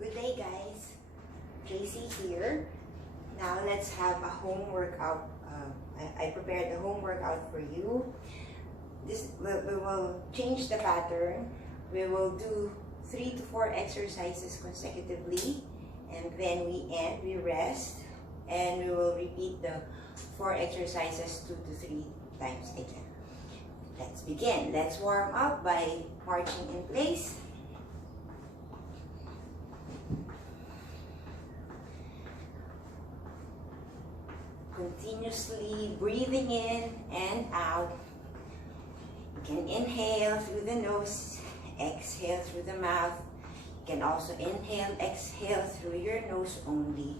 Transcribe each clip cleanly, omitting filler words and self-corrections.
Good day, guys. Tracy here. Now let's have a home workout. I prepared the home workout for you. We will change the pattern. We will do 3 to 4 exercises consecutively, and then we rest, and we will repeat the 4 exercises 2 to 3 times again. Let's begin. Let's warm up by marching in place. Continuously breathing in and out. You can inhale through the nose, exhale through the mouth. You can also inhale, exhale through your nose only.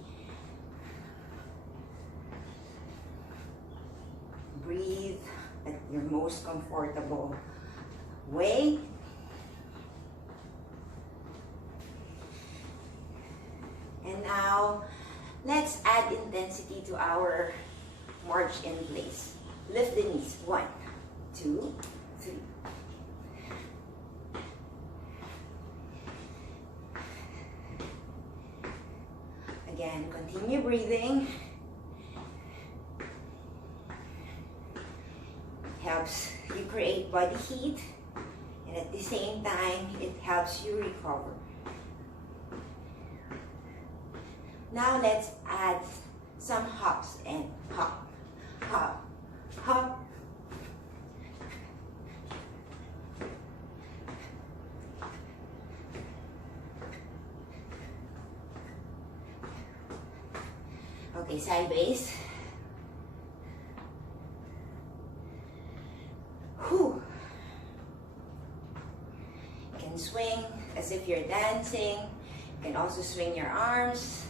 Breathe at your most comfortable way. And now, let's add intensity to our march in place. Lift the knees. 1, 2, 3. Again, continue breathing. Helps you create body heat, and at the same time, it helps you recover. Now let's add some hops and hop, hop, hop. Okay, sideways. Whew. You can swing as if you're dancing. You can also swing your arms.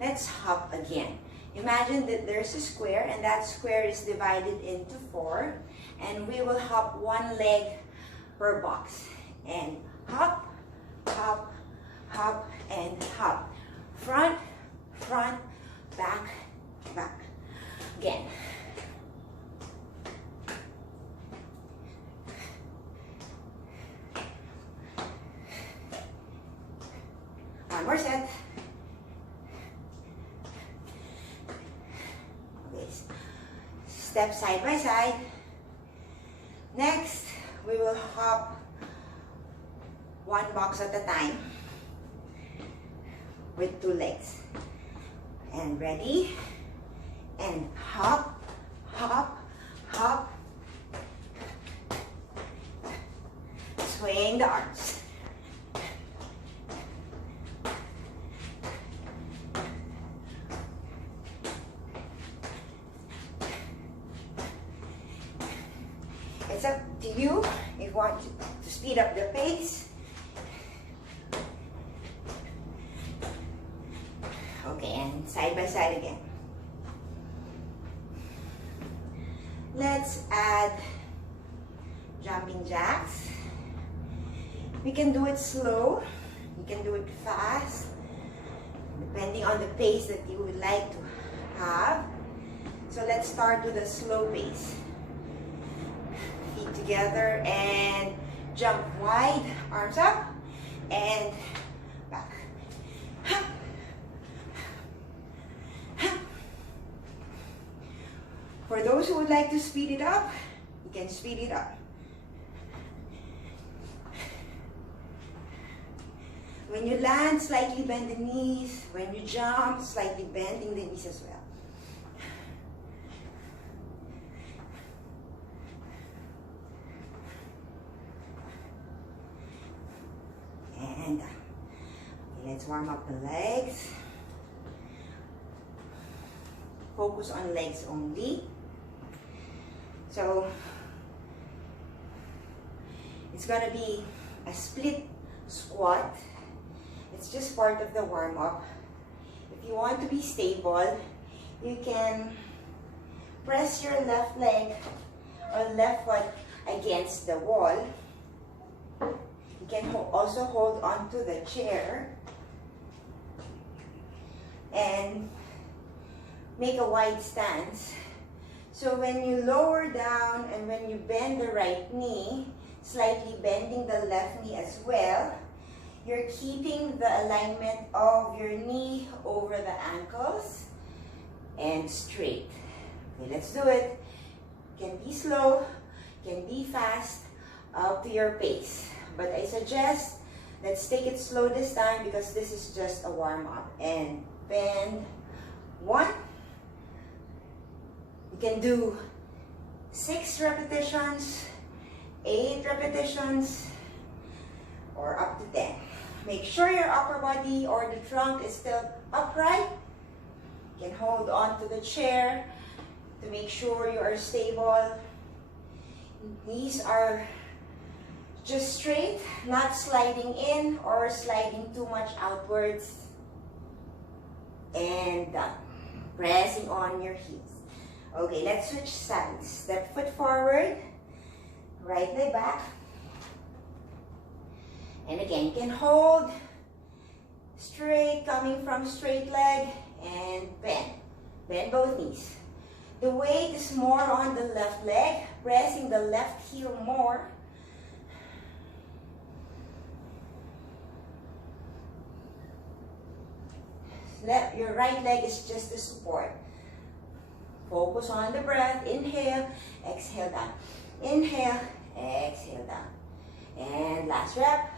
Let's hop again. Imagine that there's a square, and that square is divided into 4, and we will hop 1 leg per box. And hop, hop, hop, and hop. Front, front, back, back. Again. One more set. Okay. Step side by side. Next, we will hop 1 box at a time with 2 legs. And ready? And hop, hop, hop. Swing the arms. It's up to you if you want to speed up the pace. Okay, and side by side again. Let's add jumping jacks. We can do it slow. You can do it fast, depending on the pace that you would like to have. So let's start with a slow pace. Feet together and jump wide, arms up and back. For those who would like to speed it up, you can speed it up. When you land, slightly bend the knees. When you jump, slightly bending the knees as well. And okay, let's warm up the legs. Focus on legs only. So it's gonna be a split squat. It's just part of the warm-up. If you want to be stable, you can press your left leg or left foot against the wall. You can also hold on to the chair and make a wide stance. So when you lower down and when you bend the right knee, slightly bending the left knee as well. You're keeping the alignment of your knee over the ankles and straight. Okay, let's do it. Can be slow, can be fast, up to your pace. But I suggest, let's take it slow this time because this is just a warm-up. And bend. 1. You can do 6 repetitions, 8 repetitions, or up to 10. Make sure your upper body or the trunk is still upright. You can hold on to the chair to make sure you are stable. Knees are just straight, not sliding in or sliding too much outwards. And done. Pressing on your heels. Okay, let's switch sides. Step foot forward, right leg back. And again, you can hold straight, coming from straight leg, and bend. Bend both knees. The weight is more on the left leg, pressing the left heel more. Your right leg is just the support. Focus on the breath. Inhale, exhale down. Inhale, exhale down. And last rep.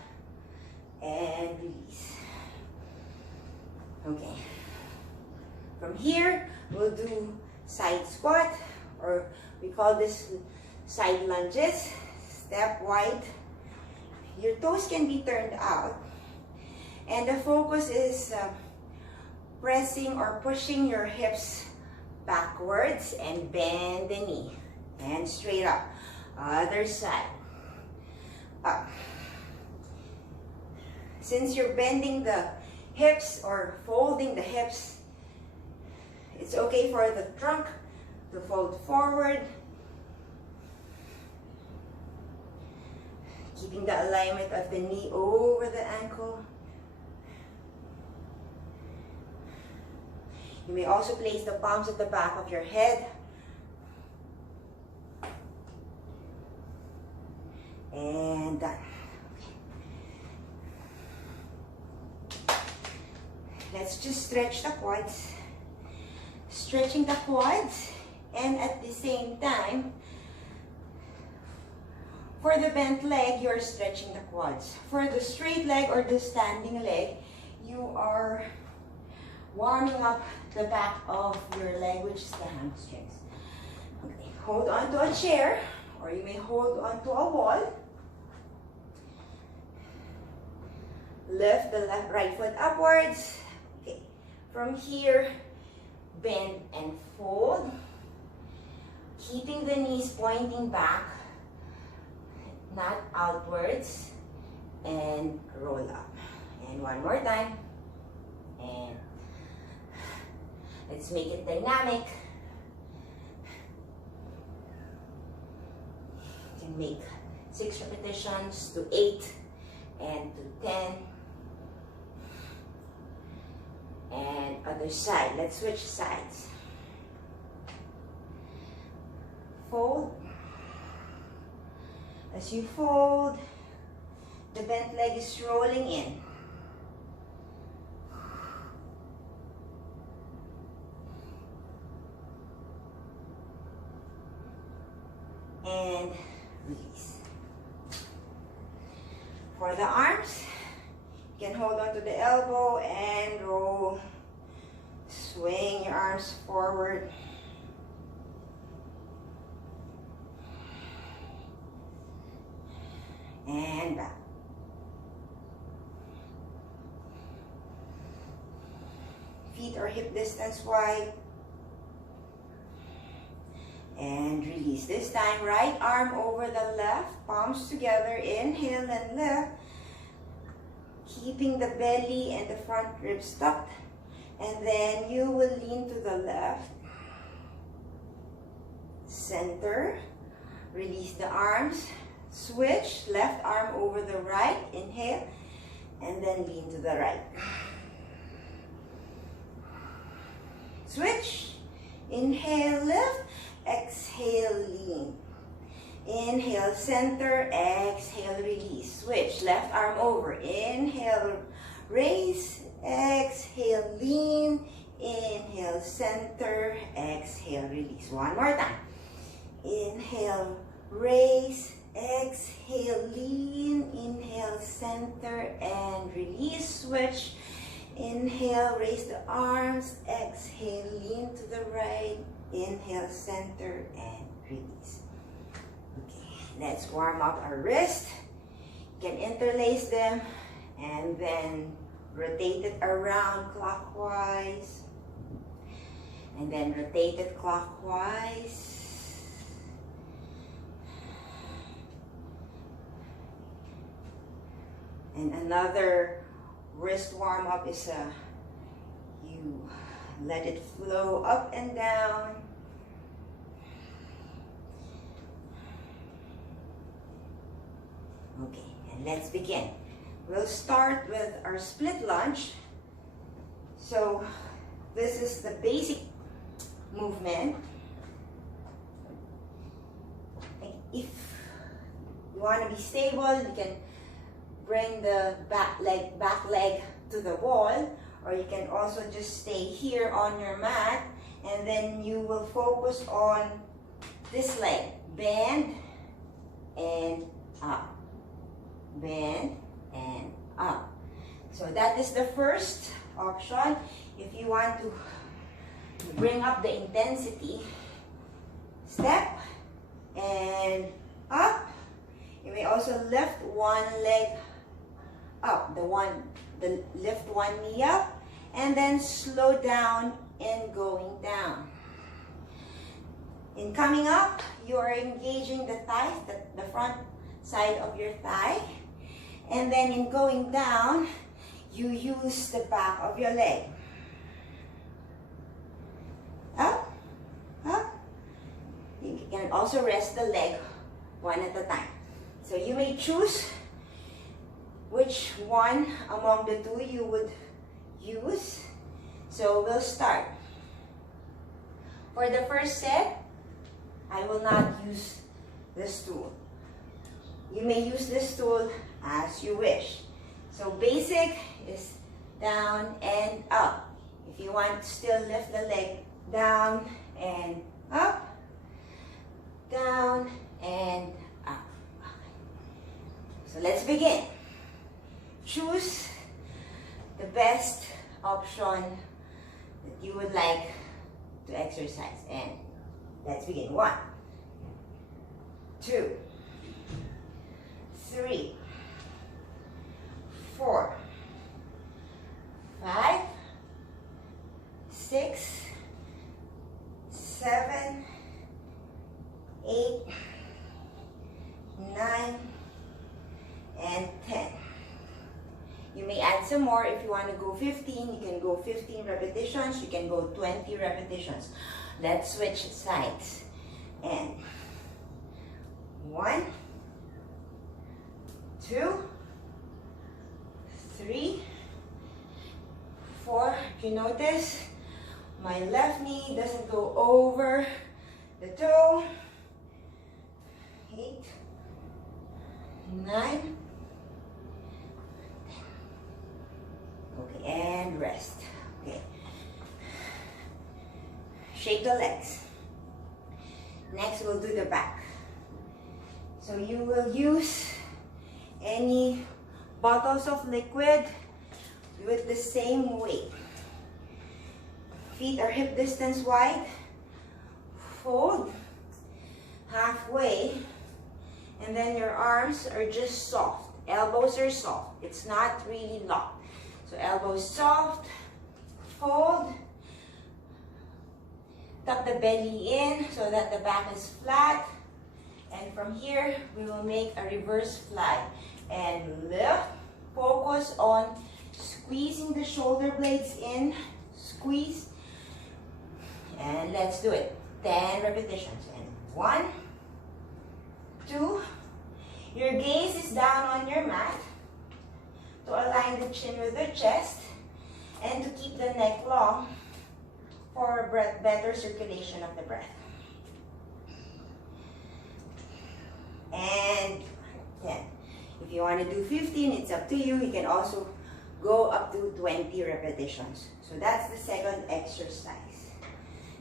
And release. Okay. From here, we'll do side squat, or we call this side lunges. Step wide. Your toes can be turned out. And the focus is pressing or pushing your hips backwards and bend the knee. And straight up. Other side. Up. Since you're bending the hips or folding the hips, it's okay for the trunk to fold forward. Keeping the alignment of the knee over the ankle. You may also place the palms at the back of your head. And done. Let's just stretch the quads. Stretching the quads, and at the same time, for the bent leg, you're stretching the quads. For the straight leg or the standing leg, you are warming up the back of your leg, which is the hamstrings. Okay, hold on to a chair, or you may hold on to a wall. Lift the right foot upwards. Okay, from here, bend and fold, keeping the knees pointing back, not outwards, and roll up. And one more time. And let's make it dynamic. You can make 6 repetitions to 8 and to 10. And other side. Let's switch sides. Fold. As you fold, the bent leg is rolling in. And release. For the arms, you can hold on to the elbow and roll. Swing your arms forward. And back. Feet are hip distance wide. And release. This time, right arm over the left, palms together. Inhale and lift. Keeping the belly and the front ribs tucked. And then you will lean to the left. Center. Release the arms. Switch. Left arm over the right. Inhale. And then lean to the right. Switch. Inhale, lift. Exhale, lean. Inhale, center, exhale, release. Switch, left arm over. Inhale, raise, exhale, lean. Inhale, center, exhale, release. One more time. Inhale, raise, exhale, lean. Inhale, center, and release. Switch. Inhale, raise the arms. Exhale, lean to the right. Inhale, center, and release. Okay, let's warm up our wrist. You can interlace them and then rotate it around clockwise. And then rotate it clockwise. And another wrist warm up is you let it flow up and down. Okay, and let's begin. We'll start with our split lunge. So this is the basic movement. If you want to be stable, you can bring the back leg to the wall, or you can also just stay here on your mat, and then you will focus on this leg. Bend and up. Bend and up. So that is the first option. If you want to bring up the intensity, step and up. You may also lift one leg up, lift one knee up, and then slow down and going down. In coming up, you are engaging the thighs, the front side of your thigh. And then in going down, you use the back of your leg. Up, up. You can also rest the leg one at a time. So you may choose which one among the two you would use. So we'll start. For the first set, I will not use this tool. You may use this tool as you wish. So basic is down and up. If you want to still lift the leg, down and up, down and up. So let's begin. Choose the best option that you would like to exercise, and let's begin. 1, 2, 3, 4, 5, 6, 7, 8, 9, and 10. You may add some more. If you want to go 15, you can go 15 repetitions. You can go 20 repetitions. Let's switch sides. And 1, 2, 3, 4. If you notice, my left knee doesn't go over the toe. 8, 9, okay, and rest. Okay. Shake the legs. Next, we'll do the back. So you will use any bottles of liquid with the same weight. Feet are hip distance wide. Fold halfway, and then your arms are just soft. Elbows are soft. It's not really locked. So elbows soft, fold, tuck the belly in so that the back is flat. And from here, we will make a reverse fly. And lift, focus on squeezing the shoulder blades in, squeeze. And let's do it. 10 repetitions. And 1, 2, your gaze is down on your mat to align the chin with the chest and to keep the neck long for better circulation of the breath. you want to do 15, it's up to you. You can also go up to 20 repetitions. So that's the second exercise.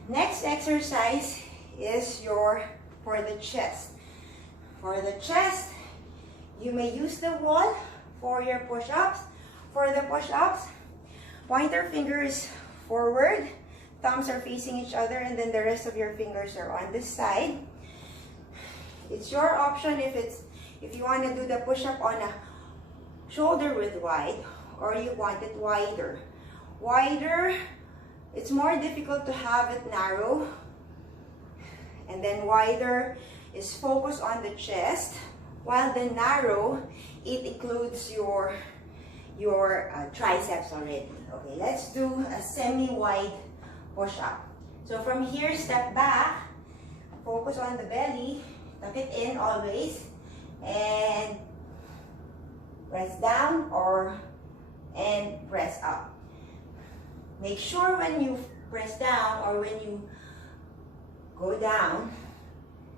Next exercise is for the chest. For the chest, you may use the wall for your push-ups. For the push-ups, pointer fingers forward, thumbs are facing each other, and then the rest of your fingers are on this side. It's your option if you want to do the push-up on a shoulder width wide, or you want it wider. Wider, it's more difficult to have it narrow. And then wider is focused on the chest, while the narrow, it includes your triceps already. Okay, let's do a semi-wide push-up. So from here, step back, focus on the belly, tuck it in always, and press down and press up. Make sure when you press down or when you go down,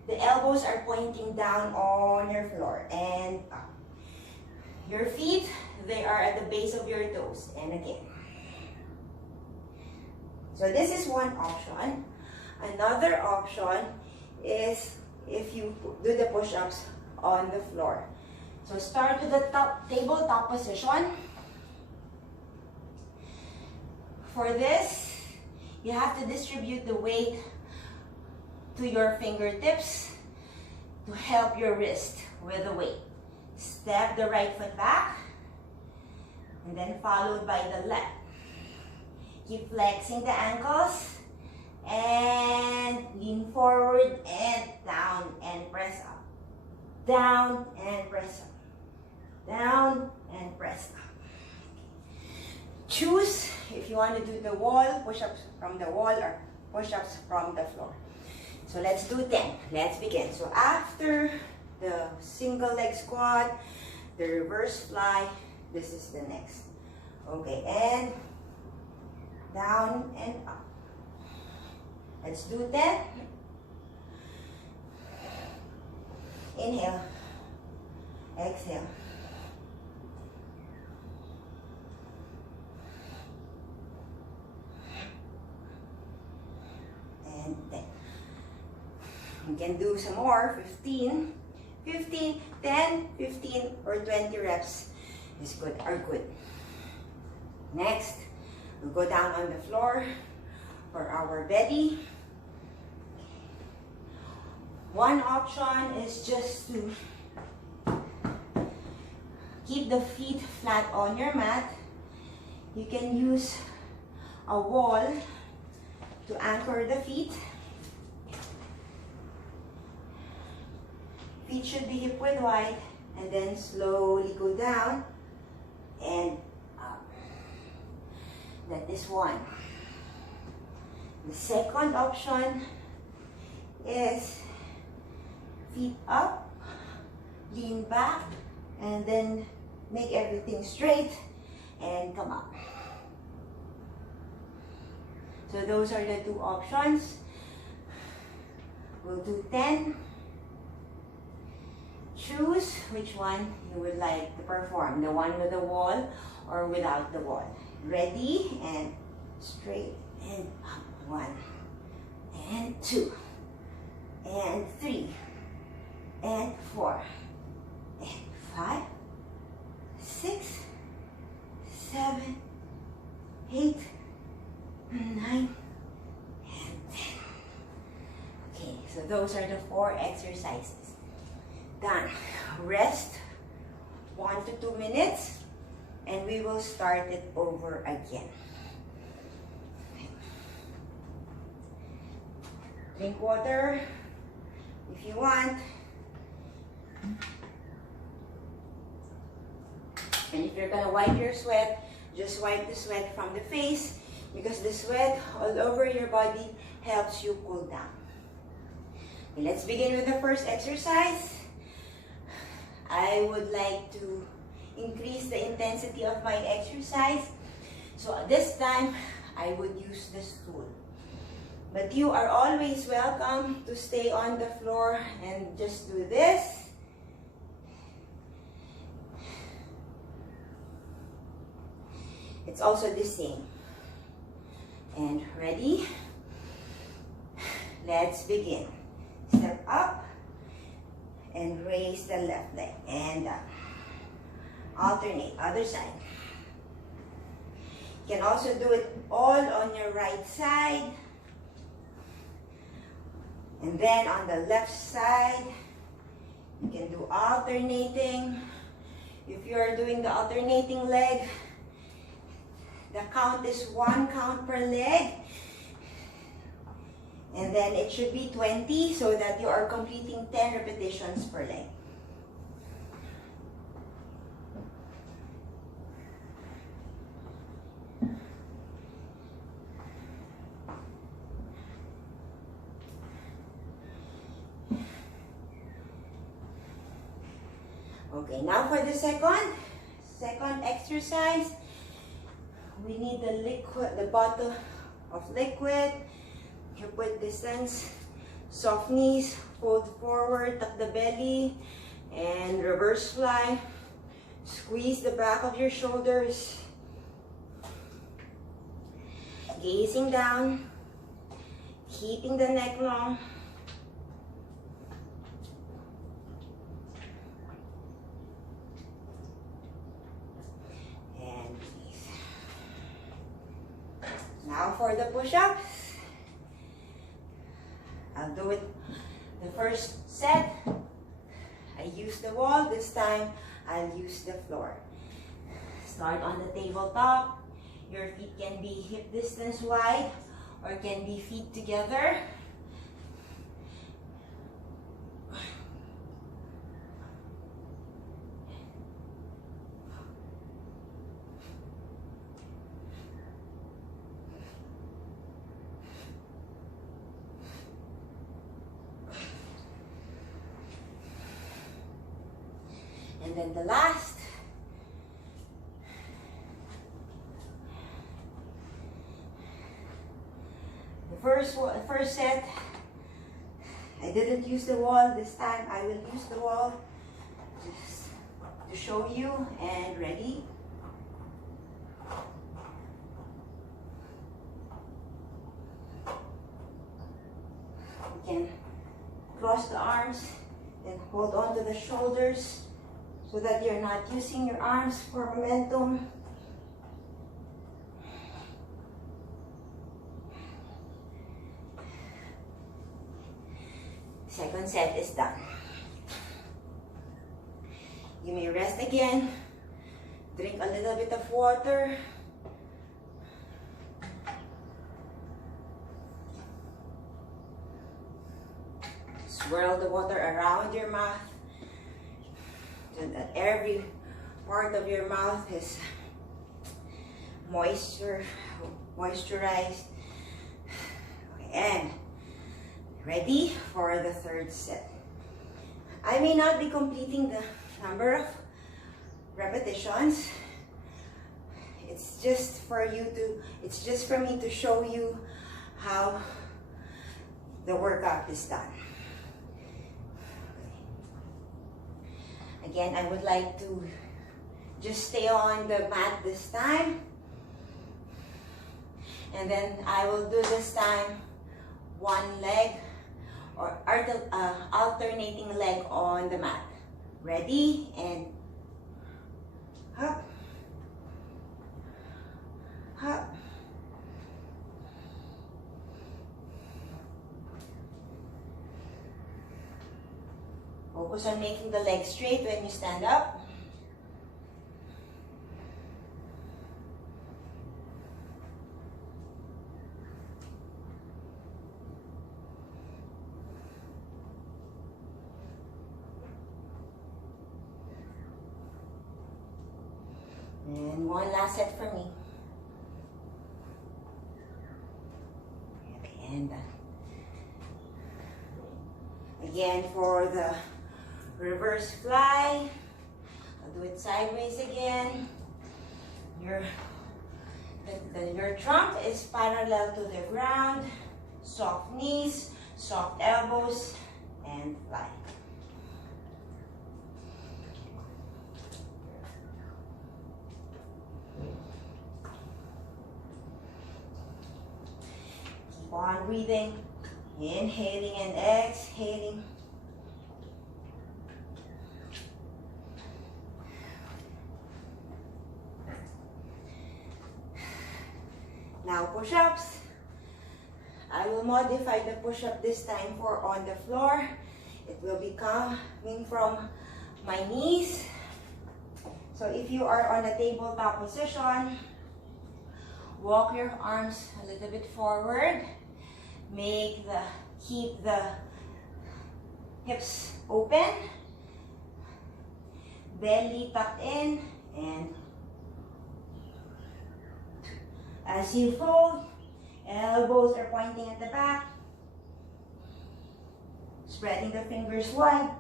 the elbows are pointing down on your floor and up. Your feet, they are at the base of your toes, and again. So this is one option. Another option is if you do the push-ups on the floor. So start with the tabletop position. For this, you have to distribute the weight to your fingertips to help your wrist with the weight. Step the right foot back, and then followed by the left. Keep flexing the ankles, and lean forward and down and press up. Down and press up. Down and press up. Choose if you want to do the wall, push-ups from the wall, or push-ups from the floor. So let's do 10. Let's begin. So after the single leg squat, the reverse fly, this is the next. Okay, and down and up. Let's do 10. Inhale. Exhale. And 10. You can do some more, 15, 10, 15, or 20 reps are good. Next, we'll go down on the floor for our belly. One option is just to keep the feet flat on your mat. You can use a wall to anchor the feet. Feet should be hip width wide, and then slowly go down and up. That is one. The second option is feet up, lean back, and then make everything straight and come up. So those are the two options. We'll do 10. Choose which one you would like to perform, the one with the wall or without the wall. Ready, and straight and up. 1 and 2 and 3 and 4 and 5, 6, 7, 8, 9, and 10. Okay, so those are the 4 exercises. Done. Rest 1 to 2 minutes, and we will start it over again. Drink water if you want. And if you're gonna wipe your sweat, just wipe the sweat from the face, because the sweat all over your body helps you cool down. Okay, let's begin with the first exercise. I would like to increase the intensity of my exercise. So this time, I would use the stool. But you are always welcome to stay on the floor and just do this. It's also the same. And ready? Let's begin. Step up and raise the left leg and down. Alternate, other side. You can also do it all on your right side. And then on the left side, you can do alternating. If you are doing the alternating leg, the count is 1 count per leg. And then it should be 20 so that you are completing 10 repetitions per leg. Okay, now for the second exercise, we need the bottle of liquid. Hip width distance, soft knees, fold forward, tuck the belly, and reverse fly. Squeeze the back of your shoulders. Gazing down, keeping the neck long. And release. Now for the push-ups. I'll do it the first set. I use the wall. This time, I'll use the floor. Start on the tabletop. Your feet can be hip distance wide or can be feet together. And then the last. The first set, I didn't use the wall. This time I will use the wall just to show you. And ready? You can cross the arms and hold on to the shoulders so that you're not using your arms for momentum. Second set is done. You may rest again. Drink a little bit of water. Swirl the water around your mouth so that every part of your mouth is moisturized. Okay, and ready for the third set. I may not be completing the number of repetitions. It's just for me to show you how the workout is done. Again, I would like to just stay on the mat this time. And then I will do this time one leg or alternating leg on the mat. Ready? And up, up. Focus on making the leg straight when you stand up. And one last set for me. Okay, and again for the reverse fly. I'll do it sideways again. Your trunk is parallel to the ground. Soft knees, soft elbows, and fly. on breathing, inhaling and exhaling. Now push-ups. I will modify the push-up this time for on the floor. It will be coming from my knees. So if you are on a tabletop position, walk your arms a little bit forward. Keep the hips open. Belly tucked in, and as you fold, elbows are pointing at the back. Spreading the fingers wide.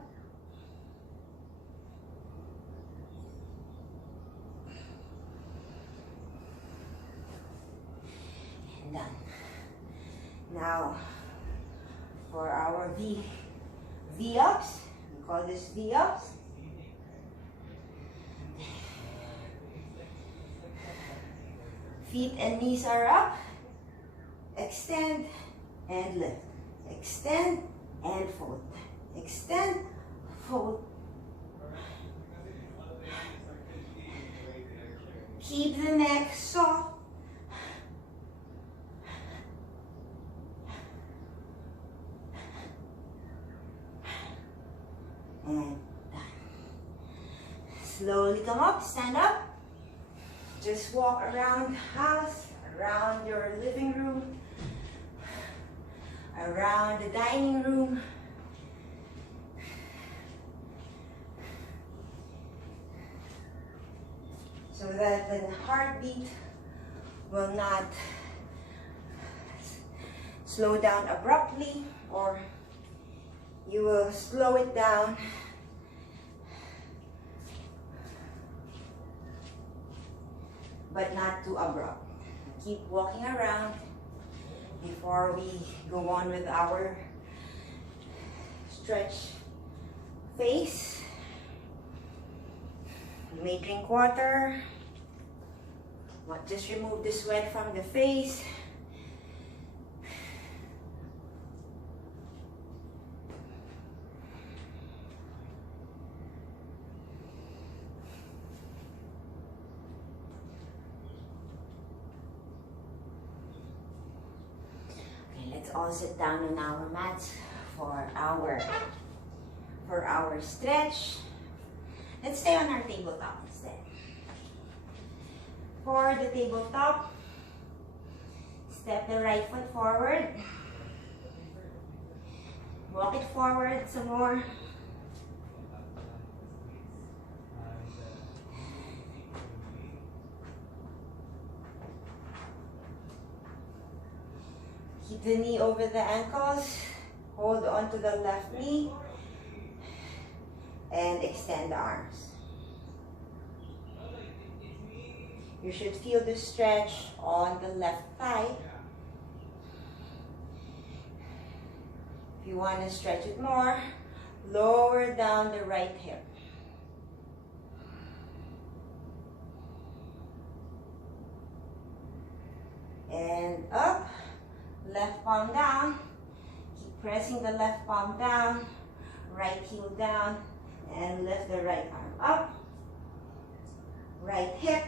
And done. Now, for our V-ups, we call this V-ups. Feet and knees are up. Extend and lift. Extend and fold. Extend, fold. Keep the neck soft. And done. Slowly come up, stand up. Just walk around the house, around your living room, around the dining room. So that the heartbeat will not slow down abruptly, or you will slow it down but not too abrupt. Keep walking around before we go on with our stretch phase. You may drink water. Just remove the sweat from the face. Let's all sit down on our mats for our stretch. Let's stay on our tabletop instead. For the tabletop, step the right foot forward. Walk it forward some more. Keep the knee over the ankles. Hold on to the left knee. And extend the arms. You should feel the stretch on the left thigh. If you want to stretch it more, lower down the right hip. And up. Left palm down. Keep pressing the left palm down. Right heel down. And lift the right arm up. Right hip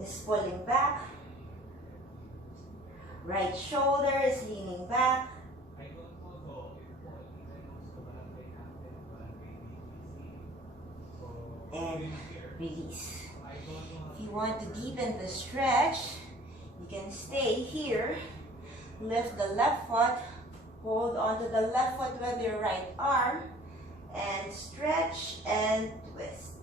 is pulling back. Right shoulder is leaning back. And release. If you want to deepen the stretch, you can stay here. Lift the left foot, hold onto the left foot with your right arm, and stretch and twist.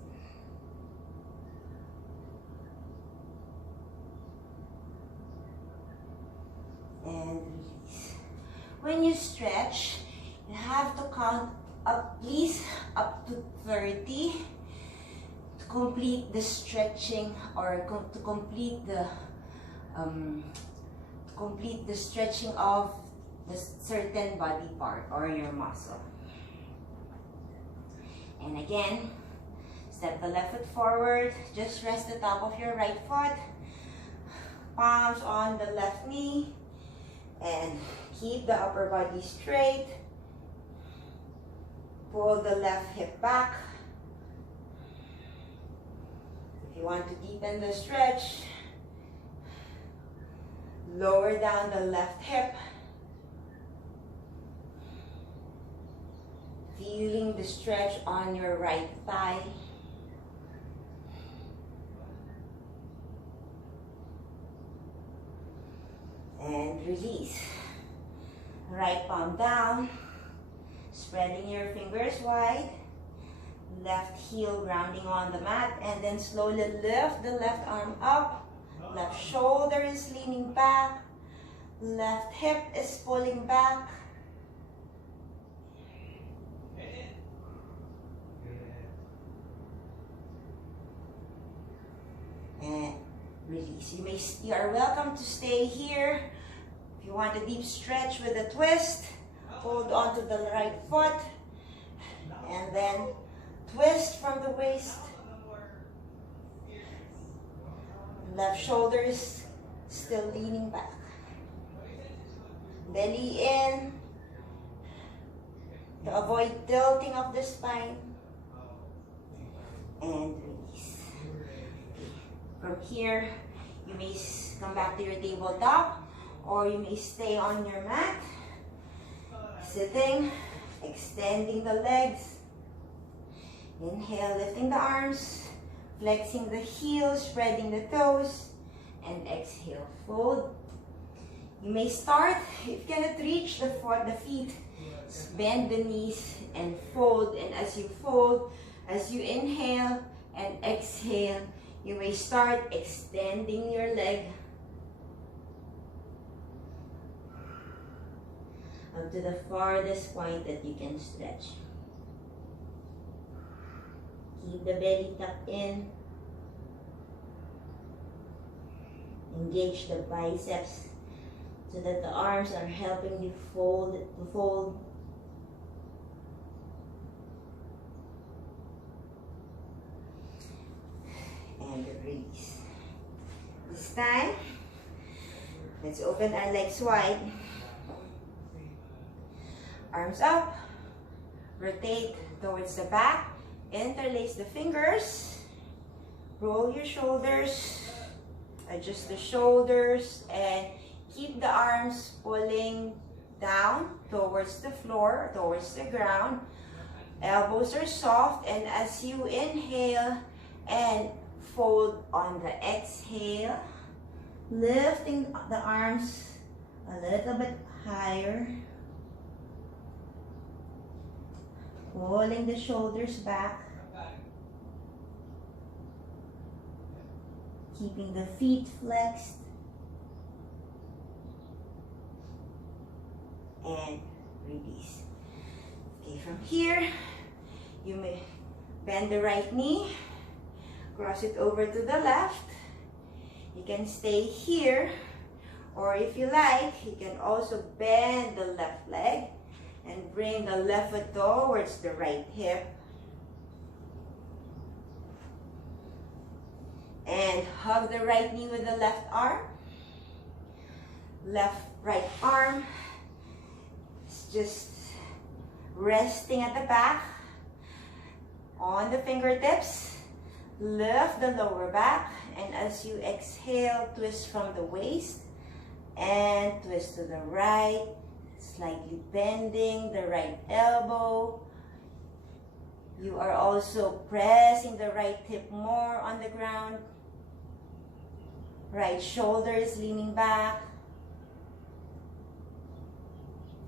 And release. When you stretch, you have to count up, please, up to 30 to complete the stretching, or to complete the stretching of the certain body part or your muscle. And again, step the left foot forward. Just rest the top of your right foot. Palms on the left knee. And keep the upper body straight. Pull the left hip back. If you want to deepen the stretch, lower down the left hip. Feeling the stretch on your right thigh. And release. Right palm down. Spreading your fingers wide. Left heel grounding on the mat. And then slowly lift the left arm up. Left shoulder is leaning back. Left hip is pulling back. And release. You are welcome to stay here. If you want a deep stretch with a twist, hold on to the right foot and then twist from the waist. Left shoulder is still leaning back. Belly in to avoid tilting of the spine. And release. From here, you may come back to your tabletop or you may stay on your mat. Sitting, extending the legs. Inhale, lifting the arms, flexing the heels, spreading the toes, and exhale, fold. You may start, if you cannot reach the feet, bend the knees and fold. And as you fold, as you inhale and exhale, you may start extending your leg up to the farthest point that you can stretch. Keep the belly tucked in. Engage the biceps so that the arms are helping you fold. And release. This time, let's open our legs wide. Arms up. Rotate towards the back. Interlace the fingers. Roll your shoulders. Adjust the shoulders and keep the arms pulling down towards the floor, towards the ground. Elbows are soft, and as you inhale and fold on the exhale, lifting the arms a little bit higher, pulling the shoulders back, keeping the feet flexed, and release. Okay, from here, you may bend the right knee, cross it over to the left. You can stay here, or if you like, you can also bend the left leg and bring the left foot towards the right hip. And hug the right knee with the left arm. Right arm is just resting at the back. On the fingertips, lift the lower back, and as you exhale, twist from the waist and twist to the right, slightly bending the right elbow. You are also pressing the right hip more on the ground. Right shoulder is leaning back.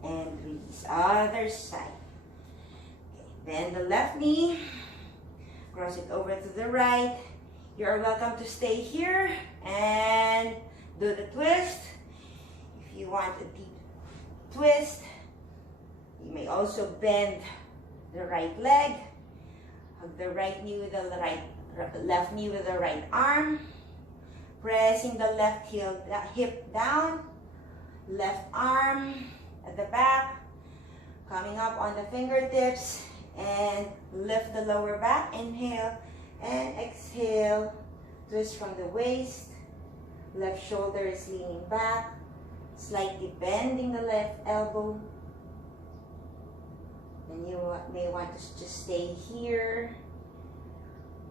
And release. Other side. Okay. Bend the left knee. Cross it over to the right. You are welcome to stay here and do the twist. If you want a deep twist, you may also bend the right leg. Hug the right knee with the left knee with the right arm. Pressing the left hip down. Left arm at the back. Coming up on the fingertips. And lift the lower back. Inhale and exhale. Twist from the waist. Left shoulder is leaning back. Slightly bending the left elbow. And you may want to just stay here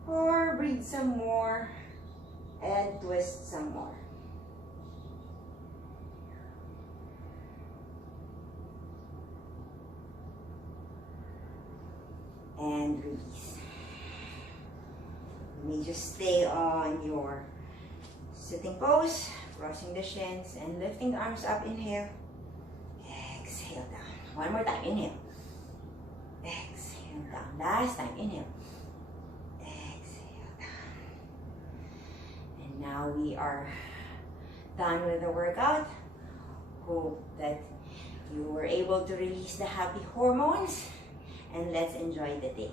or breathe some more and twist some more. And release. You may just stay on your sitting pose, crossing the shins and lifting the arms up. Inhale. Exhale down. One more time. Inhale. Exhale down. Last time. Inhale. Exhale down. And now we are done with the workout. Hope that you were able to release the happy hormones. And let's enjoy the day.